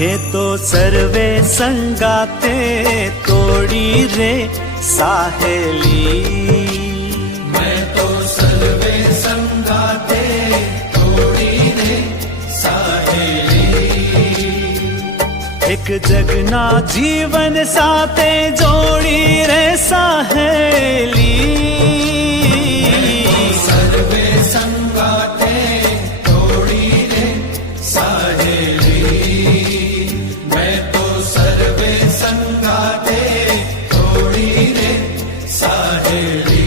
ये तो सर्वे संगाते तोड़ी रे साहेली। मैं तो सर्वे संगाते तोड़ी रे साहेली। एक जगना जीवन साथे जोड़ी रे साहेली। सर्वे संगाते तोड़ी रे साहेली। मैं तो सर्वे संगाते तोड़ी रे साहेली।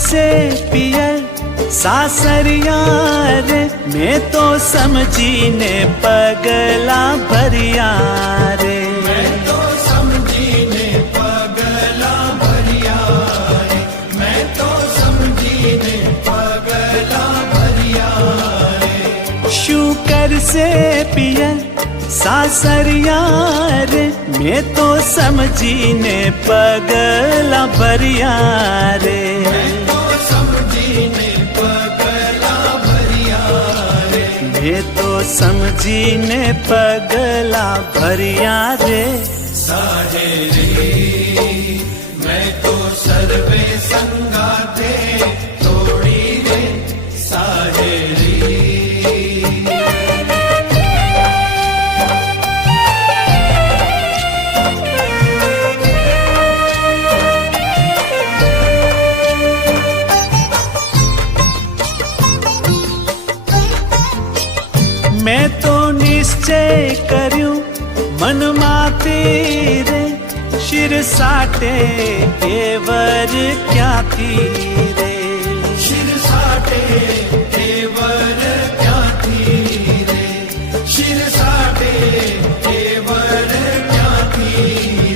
से पियर सासरिया रे मैं तो समझी ने पगला भरिया रे। मैं तो समझी ने पगला भरिया रे। मैं तो समझी ने पगला भरिया रे। शुकर से पियर सासरिया रे मैं तो समझी ने पगला भरिया रे। मैं तो समझी ने पगला भरिया रे साहेली। मैं तो सर्वे संगाते तोड़ी रे साहेली। मैं तो निश्चय कर्यूं मन माते रे शिर साटे केवर क्या थी रे। शिर साटे केवर क्या थी रे। शिर साटे केवर क्या थी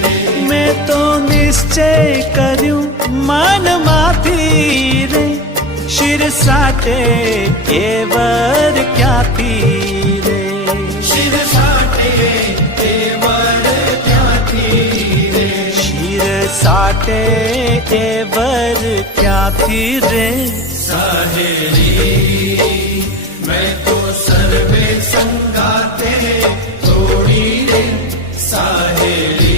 रे। मैं तो निश्चय कर्यूं मन माती रे शिर साटे केवर क्या थी रे। शिर साटे केवर क्या थी रे। शिर साटे केवर क्या थी रे साहेली। मैं तो सर्वे संगाते तोड़ी रे साहेली।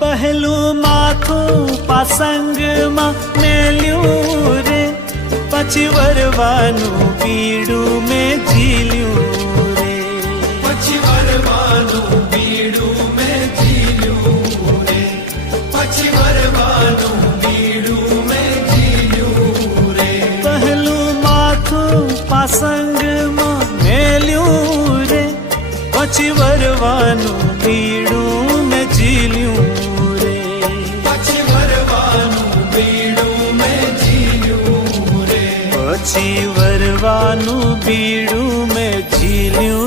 पहलू माथो पासंग में मेल्यू रे पछी वरवानु बीड़ू में झील्यू रे। पछी वरवानु बीड़ू में झील्यू रे। पछी वरवानु बीड़ू में झील्यू रे। पहलू माथो पासंग में मेल्यू रे पछी वरवानु बीड़ू में झील्यू रे। पछी वरवानु बीड़ू में झील्यू रे। पछी वरवानु बीड़ू में झील्यू